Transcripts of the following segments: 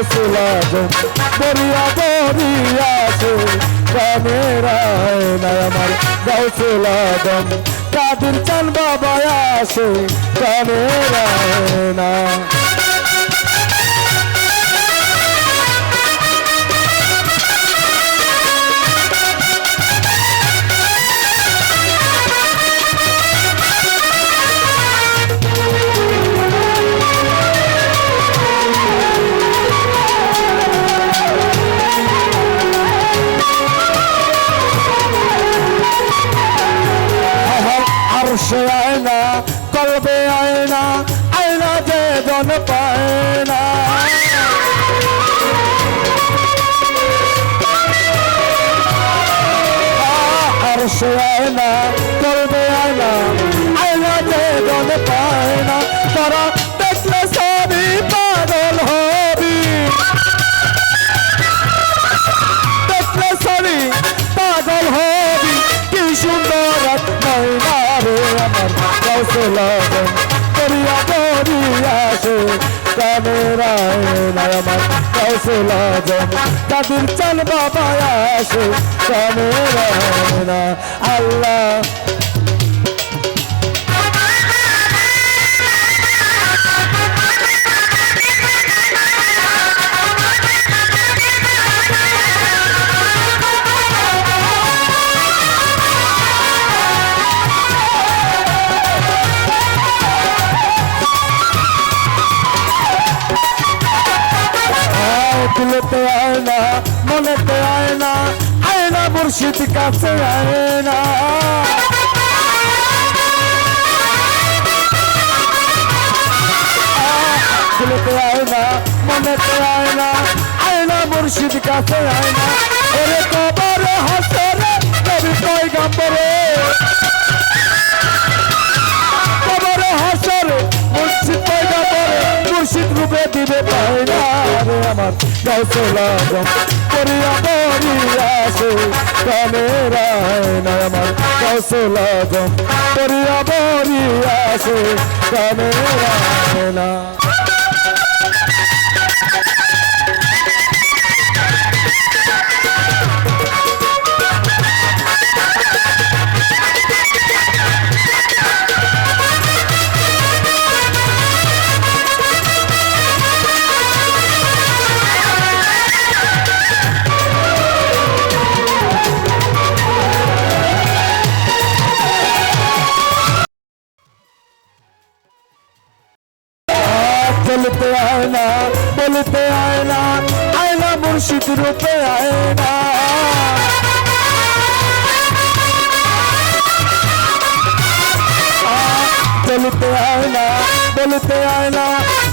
গৌসুল আজম বরিয়া বরিয়া সে কামেরা না আমার গৌসুল আজম কাদির চান বাবা আসে কামেরায় না আর সে আয়না কলবে আয়না আয়না যে দন পায় না। আর সে আয়না করিয়া করিয়া সে কামেরায় আমার কৌশল কাদির চল বাবা আসে কামেরায় আল্লাহ দিলতে আয় না, মনেতে আয় না আয় না মুর্শিদ কাছে আয় না। দিলতে আয় না, মনেতে আয় না আয় না মুর্শিদ কাছে আয় না। ওরে হাসরে আজম করিয়া বরিয়া সে কামেরায় না আমার। গৌসল আজম করিয়া বরিয়া সে কামেরায় না চলতে আয় না, বলতে আয় না আয় না মুর্শিদ রূপে আয় না। চলতে আয় না, বলতে আয় না,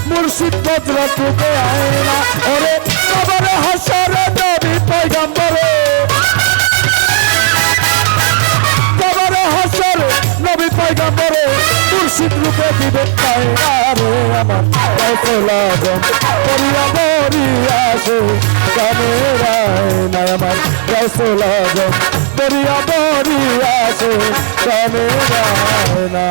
মুর্শিদ বজ্রত রূপে আয় না। ওরে কবরে হাসরে আজম করিয়া বরিয়া সে কামেরায় না আমার কৌশল আজম করিয়া বরিয়া সে কামেরায় না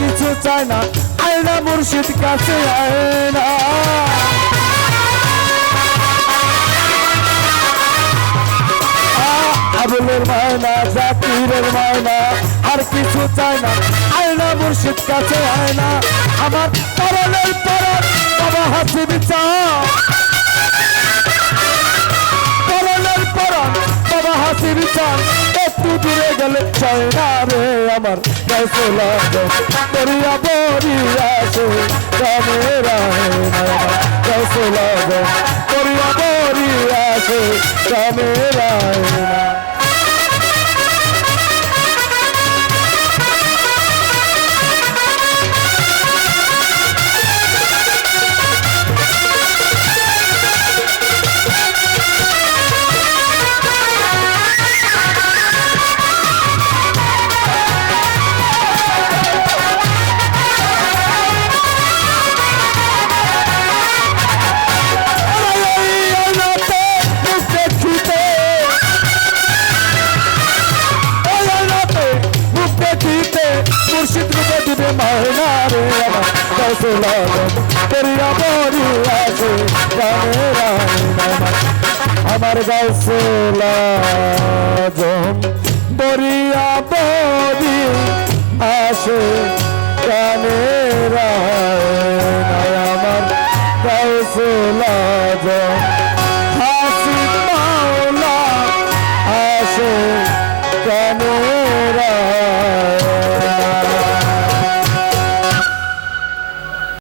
কিছু চায় না, আয়না মুর্শিদ কাছে আয়না। আবুলের মায়না, জাকিরের মায়না, আর কিছু চায় না, আয়না মুর্শিদ কাছে আয়না। আমার পরনের পরন, বাবা হাসি বিচার পরনের পরন, বাবা হাসি বিচার একটু দূরে গেলে চায় না রে আমার কাছে লাগে বরিয়া বরিয়া সে কামেরা দিতে মুর্শিদ রূপে দিবে মায়না রে করিয়া মরি আসে গানে আমার গাছ